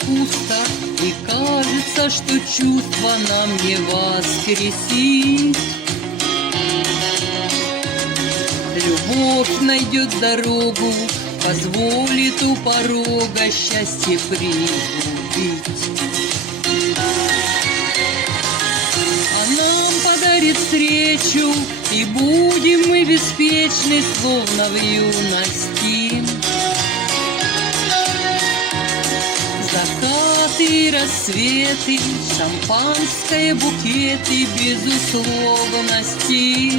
пусто, и кажется, что чувства нам не воскресить. Любовь найдет дорогу, позволит у порога счастье пригубить. А нам подарит встречу, и будем мы беспечны, словно в юности. Закаты и рассветы, шампанское, букеты безусловности.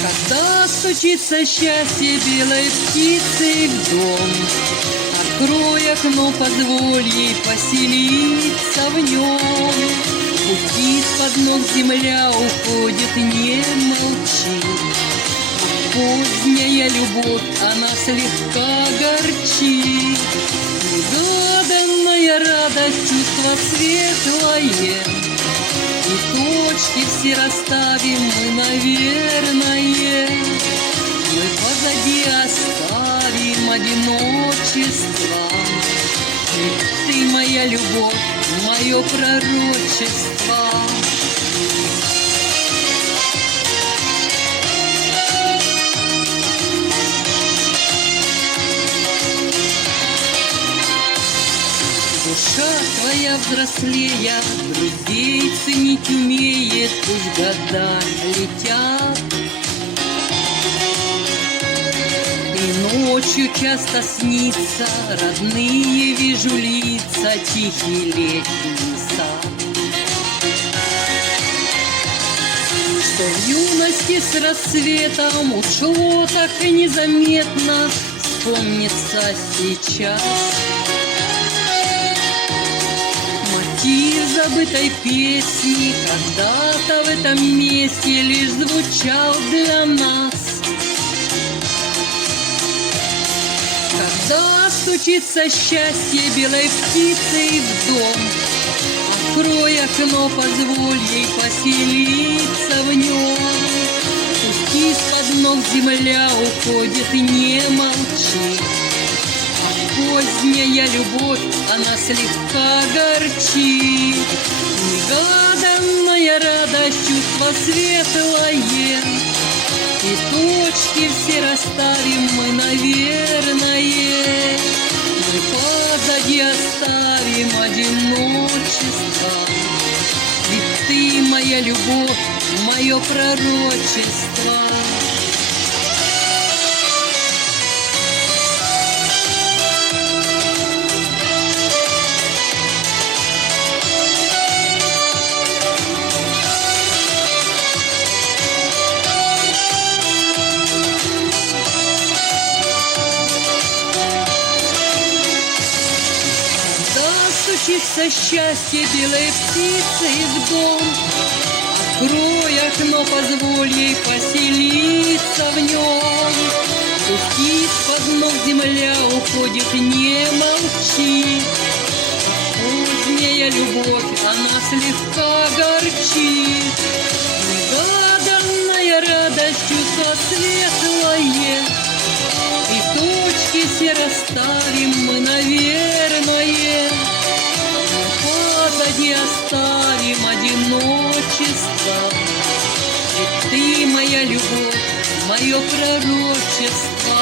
Когда стучится счастье белой птицей в дом, открой окно, позволь ей поселиться в нем. Пусть из-под ног земля уходит, не молчи. Поздняя любовь, она слегка горчит. Негаданная радость, чувство светлое, и точки все расставим мы, наверное. Мы позади оставим одиночество. Ведь ты моя любовь, мое пророчество. Душа твоя взрослея, друзей ценить умеет, пусть года летят. И ночью часто снится, родные вижу лица, тихий летний сад. Что в юности с рассветом ушло так и незаметно, вспомнится сейчас. Мотив забытой песни когда-то в этом месте лишь звучал для нас. Когда стучится счастье белой птицей в дом, открой окно, позволь ей поселиться в нем. Пусть из-под ног земля уходит, и не молчи. Поздняя любовь, она слегка горчит. Негаданная радость, чувство светлое, и точки все расставим мы, наверное. Мы позади оставим одиночество. Ведь ты моя любовь, мое пророчество. Стучится счастье белой птицей в дом, открой окно, позволь ей поселиться в нем. Пусть из-под ног земля уходит, не молчи. Поздняя любовь, она слегка горчит. Негаданная радость, чувство светлое, и точки все расставим мы, наверное. Позади оставим одиночество. Ведь ты моя любовь, мое пророчество.